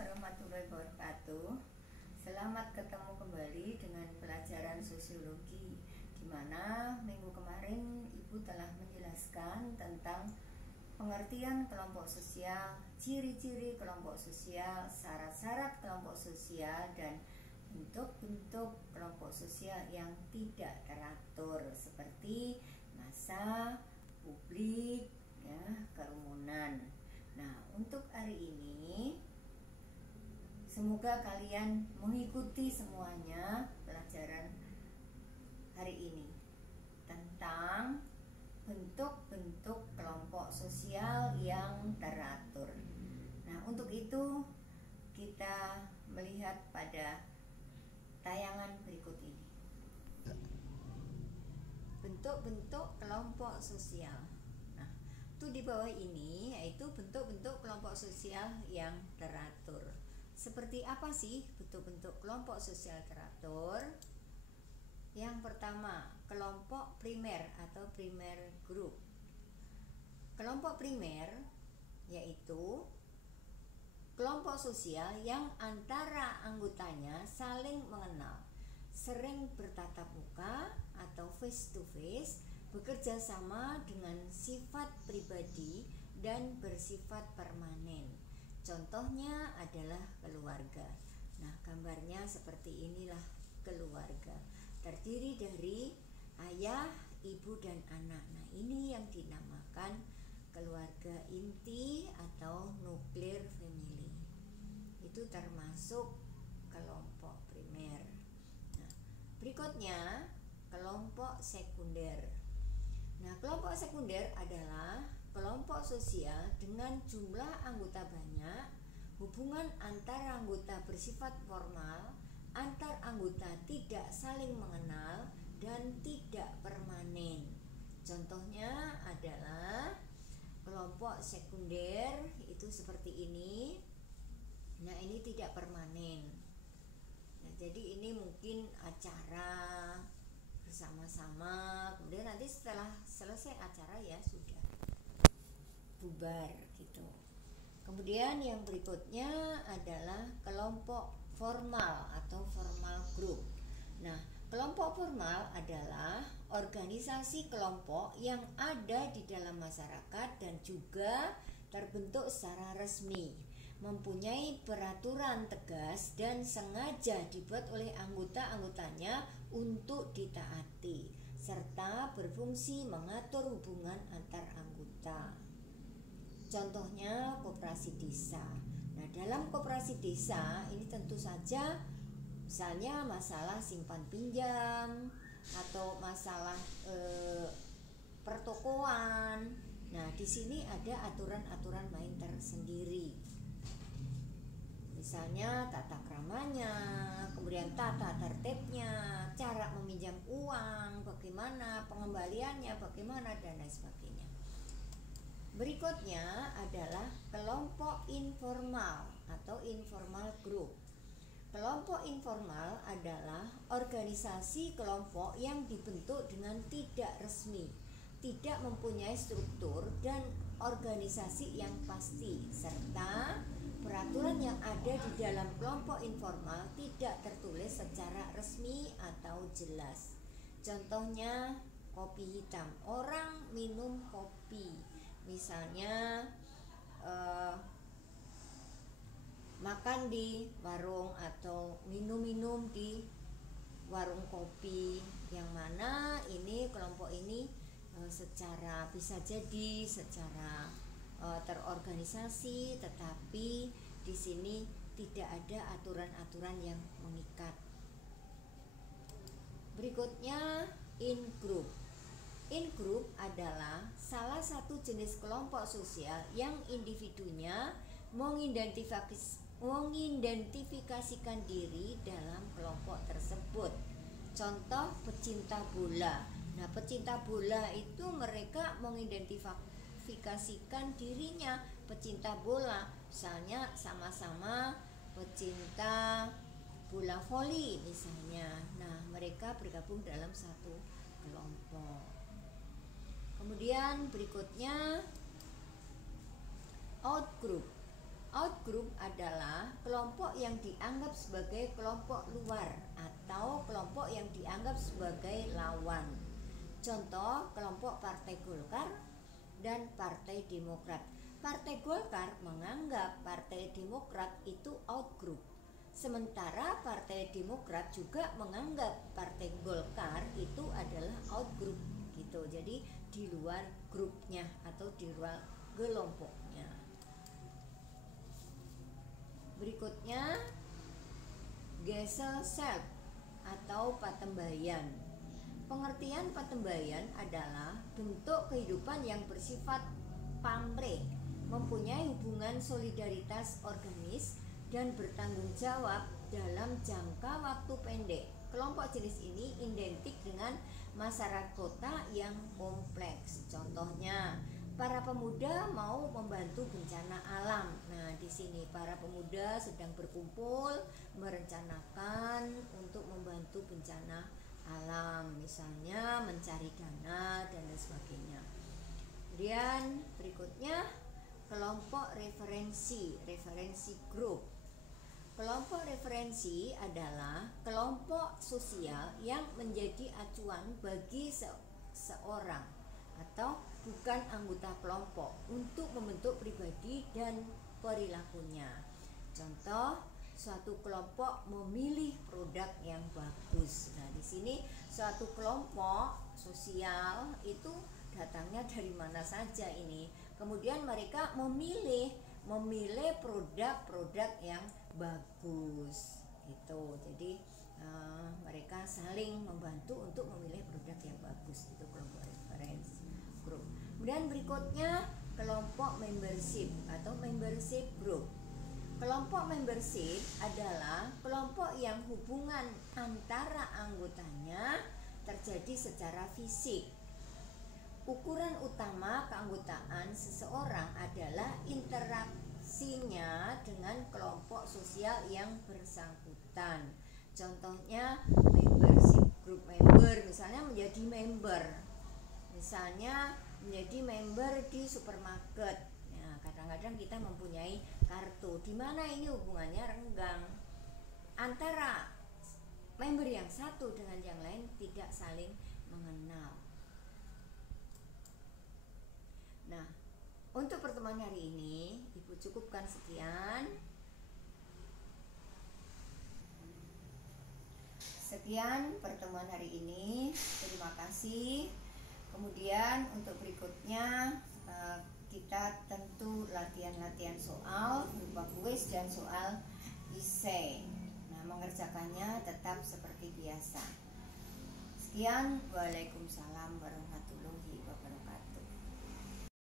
warahmatullahi wabarakatuh. Selamat ketemu kembali dengan pelajaran sosiologi, di mana minggu kemarin Ibu telah menjelaskan tentang pengertian kelompok sosial, ciri-ciri kelompok sosial, syarat-syarat kelompok sosial, dan bentuk-bentuk kelompok sosial yang tidak teratur seperti massa, publik, kerumunan. Nah, untuk hari ini semoga kalian mengikuti semuanya pelajaran hari ini tentang bentuk-bentuk kelompok sosial yang teratur. Nah, untuk itu kita melihat pada tayangan berikut ini. Bentuk-bentuk kelompok sosial. Nah, itu di bawah ini yaitu bentuk-bentuk kelompok sosial yang teratur. Seperti apa sih bentuk-bentuk kelompok sosial teratur? Yang pertama, kelompok primer atau primer group. Kelompok primer yaitu kelompok sosial yang antara anggotanya saling mengenal, sering bertatap muka atau face to face, bekerja sama dengan sifat pribadi dan bersifat permanen. Contohnya adalah keluarga. Nah, gambarnya seperti inilah keluarga. Terdiri dari ayah, ibu, dan anak. Nah, ini yang dinamakan keluarga inti atau nuclear family. Itu termasuk kelompok primer. Nah, berikutnya kelompok sekunder. Nah, kelompok sekunder adalah kelompok sosial dengan jumlah anggota banyak, hubungan antar anggota bersifat formal, antar anggota tidak saling mengenal, dan tidak permanen. Contohnya adalah kelompok sekunder itu seperti ini. Nah, ini tidak permanen. Nah, jadi ini mungkin acara bersama-sama, kemudian nanti setelah selesai acara ya sudah bubar gitu. Kemudian yang berikutnya adalah kelompok formal atau formal group. Nah, kelompok formal adalah organisasi kelompok yang ada di dalam masyarakat dan juga terbentuk secara resmi, mempunyai peraturan tegas dan sengaja dibuat oleh anggota-anggotanya untuk ditaati, serta berfungsi mengatur hubungan antar anggota. Contohnya koperasi desa. Nah, dalam koperasi desa ini tentu saja misalnya masalah simpan pinjam atau masalah pertokoan. Nah, di sini ada aturan-aturan main tersendiri. Misalnya tata kramanya, kemudian tata tertibnya, cara meminjam uang, bagaimana pengembaliannya, bagaimana, dan lain sebagainya. Berikutnya adalah kelompok informal atau informal group. Kelompok informal adalah organisasi kelompok yang dibentuk dengan tidak resmi, tidak mempunyai struktur dan organisasi yang pasti, serta peraturan yang ada di dalam kelompok informal tidak tertulis secara resmi atau jelas. Contohnya kopi hitam, orang minum kopi, misalnya makan di warung atau minum-minum di warung kopi, yang mana ini kelompok ini secara bisa jadi secara terorganisasi, tetapi di sini tidak ada aturan-aturan yang mengikat. Berikutnya in-group. In-group adalah salah satu jenis kelompok sosial yang individunya mengidentifikasikan diri dalam kelompok tersebut. Contoh pecinta bola. Nah, pecinta bola itu mereka mengidentifikasikan dirinya pecinta bola. Misalnya sama-sama pecinta bola voli misalnya. Nah, mereka bergabung dalam satu kelompok. Kemudian berikutnya out group. Outgroup adalah kelompok yang dianggap sebagai kelompok luar atau kelompok yang dianggap sebagai lawan. Contoh kelompok Partai Golkar dan Partai Demokrat. Partai Golkar menganggap Partai Demokrat itu outgroup. Sementara Partai Demokrat juga menganggap Partai Golkar itu adalah outgroup gitu. Jadi di luar grupnya atau di luar kelompoknya. Berikutnya Gesellschaft atau patembayan. Pengertian patembayan adalah bentuk kehidupan yang bersifat pamrih, mempunyai hubungan solidaritas organis dan bertanggung jawab dalam jangka waktu pendek. Kelompok jenis ini identik dengan masyarakat kota yang kompleks. Contohnya, para pemuda mau membantu bencana alam. Nah, di sini para pemuda sedang berkumpul merencanakan untuk membantu bencana alam, misalnya mencari dana dan lain sebagainya. Kemudian berikutnya kelompok referensi group. Kelompok referensi adalah kelompok sosial yang menjadi acuan bagi seorang atau bukan anggota kelompok untuk membentuk pribadi dan perilakunya. Contoh, suatu kelompok memilih produk yang bagus. Nah, di sini suatu kelompok sosial itu datangnya dari mana saja ini. Kemudian mereka memilih produk-produk yang bagus gitu. Jadi mereka saling membantu untuk memilih produk yang bagus. Itu kelompok reference group. Kemudian berikutnya kelompok membership atau membership group. Kelompok membership adalah kelompok yang hubungan antara anggotanya terjadi secara fisik. Ukuran utama keanggotaan seseorang adalah interaksinya dengan kelompok sosial yang bersangkutan. Contohnya membership group member, misalnya menjadi member. Misalnya menjadi member di supermarket. Nah, kadang-kadang kita mempunyai kartu. Di mana ini hubungannya renggang antara member yang satu dengan yang lain, tidak saling mengenal. Nah, untuk pertemuan hari ini Ibu cukupkan sekian. Sekian pertemuan hari ini. Terima kasih. Kemudian untuk berikutnya kita tentu latihan-latihan soal berupa kuis dan soal esai. Nah, mengerjakannya tetap seperti biasa. Sekian, waalaikumsalam.